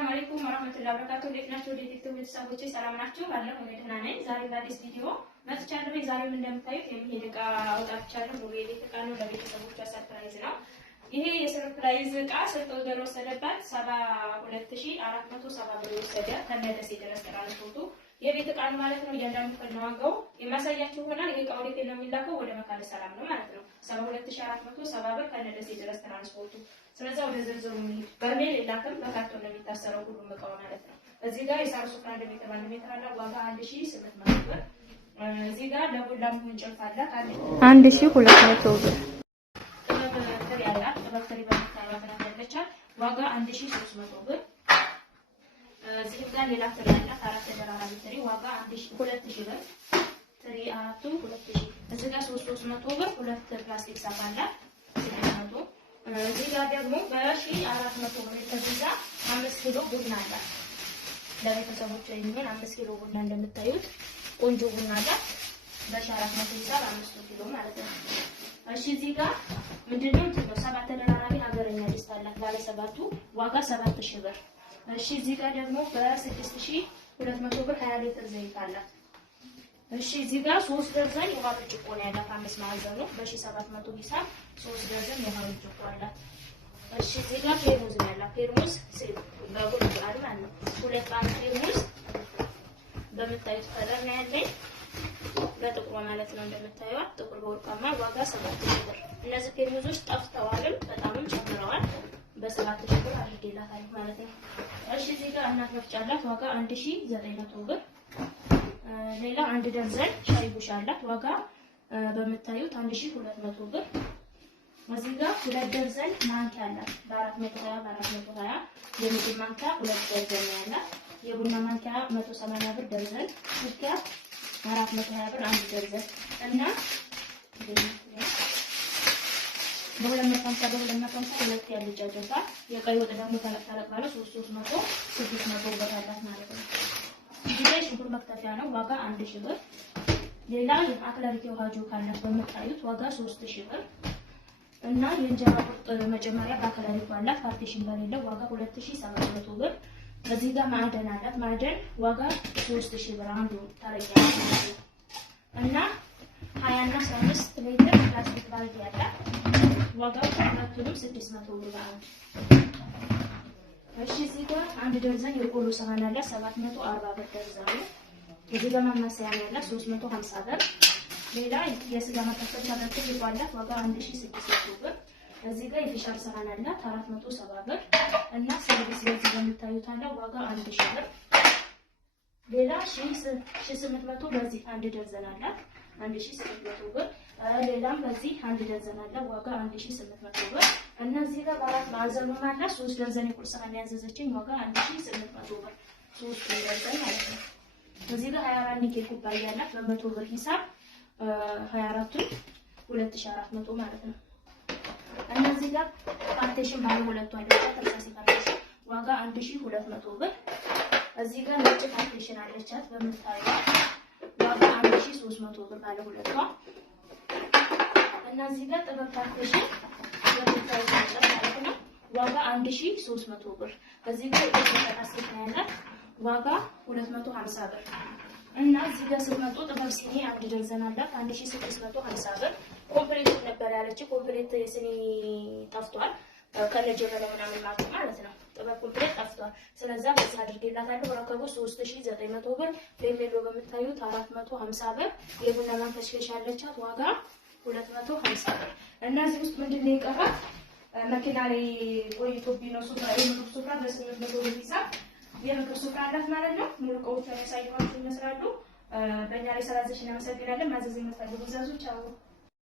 ሰላም አለይኩም ወራህመቱላሂ ወበረካቱ። ለጥናችሁ ለቲክቶክ ቤተሰቦቼ ሰላም ናችሁ? ባለው እኔ ደህና ነኝ። ዛሬ በአዲስ ቪዲዮ መጥቻለሁ። ዛሬም እንደምታዩት የሚሄድ ዕቃ አውጣቻለሁ። ሙሉ የቤት ዕቃ ነው። ለቤተሰቦቿ ሰርፕራይዝ ነው። ይሄ የሰርፕራይዝ ዕቃ ስልክ ወደ ወሰደባት 72470 ብር ወሰደ። ከነደሴ ድረስ ትራንስፖርቱ የቤት ዕቃ ነው ማለት ነው። እያንዳንዱ ከነዋጋው የማሳያችሁ ይሆናል። ይሄ ዕቃ ወዴት ነው የሚላከው? ወደ መካነ ሰላም ነው ማለት ነው። 72470 ብር ከነደሴ ድረስ ትራንስፖርቱ። ስለዚህ ወደ ዝርዝሩ እንሂድ። በሜል የላክም በካርቶን ነው የሚታሰረው ሁሉም ዕቃው ማለት ነው። እዚህ ጋር የሳር ሱፍራ እንደሜትር አንድ ሜትር አለ ዋጋ 1800 ብር። እዚህ ጋር ለሁላ ምን ጨልፍ አለ 1200 ብር። ጥበብ ያላት ጥበብ ትሪ በመታየት ያለቻ ዋጋ 1300 ብር። እዚህ ጋር ሌላ ትሪ ያላት አራት ተደራራቢ ትሪ ዋጋ 2000 ብር። ትሪ አራቱ 2000። እዚህ ጋር 300 ብር ሁለት ፕላስቲክ ሳፋ አላት 600። እዚህ ጋር ደግሞ በ1400 ብር የተገዛ 5 ኪሎ ቡና አላት። ለቤተሰቦቿ የሚሆን 5 ኪሎ ቡና እንደምታዩት ቆንጆ ቡና አላት። በ1400 ሂሳብ 5 ኪሎ ማለት ነው። እሺ እዚህ ጋር ምንድነው ነው 7 ተደራራቢ ሀገረኛ ድስት አላት። ባለ 7ቱ ዋጋ 7000 ብር። እሺ እዚህ ጋር ደግሞ በ6200 ብር 20 ሊትር ዘይት አላት። እሺ እዚህ ጋር 3 ደርዘን የውሃ ብርጭቆ ነው ያላት። 5 ማዕዘን ነው። በ1700 ሂሳብ 3 ደርዘን የውሃ ብርጭቆ አላት። እሺ እዚህ ጋር ፌርሙዝ ነው ያላት። ፌርሙዝ በጉል ቃል ማለት ነው። ሁለት አንድ ፌርሙዝ በምታዩት ከለር ነው ያለኝ። በጥቁር ማለት ነው እንደምታዩት ጥቁር በወርቃማ ዋጋ 7000 ብር። እነዚህ ፌርሙዞች ጠፍተዋልም በጣምም ጨምረዋል። በ7000 ብር አድርጌላታለሁ ማለት ነው። እሺ እዚህ ጋር እናት መፍጫ አላት። ዋጋ 1900 ብር። ሌላ አንድ ደርዘን ሻይ ቡሽ አላት። ዋጋ በምታዩት 1200 ብር። እዚህ ጋር 2 ደርዘን ማንኪያ አላት። በ420 የምግብ ማንኪያ 2 ደርዘን ያላት። የቡና ማንኪያ 180 ብር ደርዘን። ስልኪያ 420 ብር አንድ ደርዘን እና በ250 ሁለት ያለች ጃጀፋ። የቀይ ወጥ ደግሞ ተለቅ ባለ 300 600 ብር አላት ማለት ነው። እዚህ ላይ ሽንኩርት መክተፊያ ነው። ዋጋ 1000 ብር። ሌላ የአክላሪክ ውሃ ጆክ አላት በምታዩት ዋጋ 3000 ብር እና የእንጀራ ቁርጥ መጀመሪያ በአክላሪክ አላት ፓርቲሽን በሌለው ዋጋ 2700 ብር። እዚህ ጋር ማዕደን አላት። ማዕደን ዋጋ 3000 ብር አንዱ ታረቂያ እና 20 እና 15 ሊትር ፕላስቲክ ባልዲ አላት። ዋጋው ሁለቱንም 600 ብር አንዱ። እሺ እዚህ ጋር አንድ ደርዘን የቆሎ ሰሃን አላት 740 ብር ደርዘኑ። እዚህ ጋር ማማሰያ አላት 350 ብር። ሌላ የስጋ መከተቻ በትል ይባላል ዋጋ 1600 ብር። እዚህ ጋር የፊሻር ሰሃን አላት 470 ብር እና ሰርቪስ በዚህ በምታዩት አለ ዋጋ 1000 ብር። ሌላ 1800 በዚህ አንድ ደርዘን አላት 1800 ብር። ሌላም በዚህ አንድ ደርዘን አለ ዋጋ 1800 ብር። እና እዚህ ጋር በአራት ማዕዘኑ ማለት 3 ደርዘን የቁርስ ሰሃን ያዘዘችኝ ዋጋ 1800 ብር 3 ደርዘን ማለት ነው። እዚህ ጋር 24 ኒኬል ኩባያ አላት በ100 ብር ሂሳብ 24ቱን 2400 ማለት ነው። እና እዚህ ጋር ፓርቲሽን ባለ ሁለቱ አለች ተርሳሲ ፓርቲሽን ዋጋ 1200 ብር። እዚህ ጋር ነጭ ፓርቲሽን አለቻት በምታዩት ዋጋ 1300 ብር ባለ ሁለቷ። እና እዚህ ጋር ጥበብ ፓርቲሽን በምታዩት ማለት ነው ዋጋ 1300 ብር። እዚህ ጋር የተሰጣጣ ያላት ዋጋ 250 ብር። እና እዚህ ጋር ስትመጡ ጥበብ ሲኒ አንድ ደርዘን አላት 1650 ብር። ኮምፕሌት ነበር ያለች ኮምፕሌት የሲኒ ጠፍቷል። ከነጀበለው ምናምን ማለት ነው። ጥበብ ኮምፕሌት ጠፍቷል። ስለዚህ በዚህ አድርጌላታለሁ። ረከቡ 3900 ብር። ሌሜሎ በምታዩት 450 ብር። የቡና ማንከሽከሽ ያለቻት ዋጋ 250 ብር። እና እዚህ ውስጥ ምንድነው የቀራት? መኪና ላይ ቆይቶብኝ ነው ሱፍራ የምግብ ሱፍራ በ800 ብር ሂሳብ የምግብ ሱፍራ አላት ማለት ነው። ሙሉ እቃዎቿን ያሳየኋችሁ ይመስላሉ። በእኛ ላይ ሰላዘሽን እናመሰግናለን። ማዘዝ የምትፈልጉ ዛዞች አው